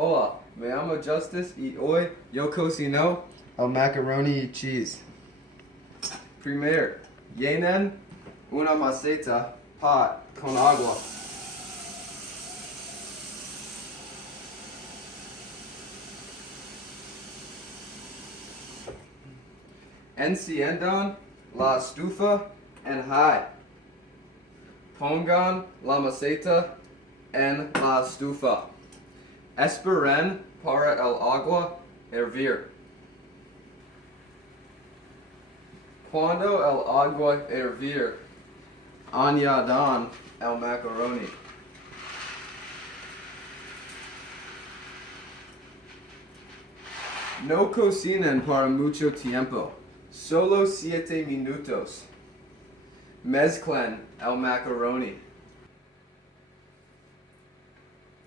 Hola, me llamo Justus y hoy yo cocino el macaroni y cheese. Primero, llenen una maceta pot con agua. Enciendan la estufa en high. Pongan la maceta en la estufa. Esperen para el agua hervir. Cuando el agua hervir, añadan el macaroni. No cocinen para mucho tiempo, solo 7 minutos. Mezclen el macaroni.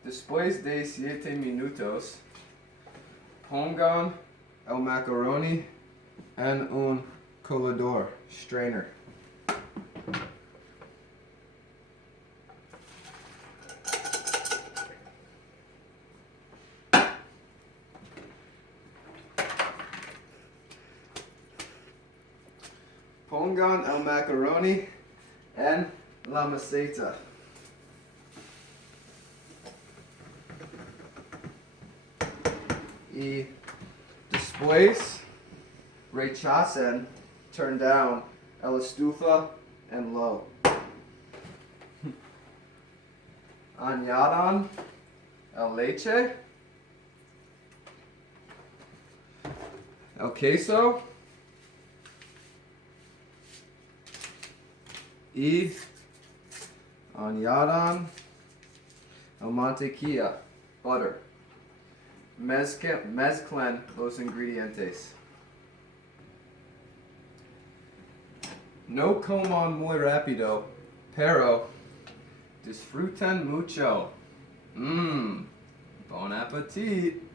Después de 7 minutos, pongan el macaroni en un colador, strainer. Pongan el macaroni en la maceta. Y después rechacen, turn down el estufa en low. Añadan el leche, el queso y añadan el mantequilla, butter. Mezclen los ingredientes. No coman muy rápido, pero disfruten mucho. Bon appetit!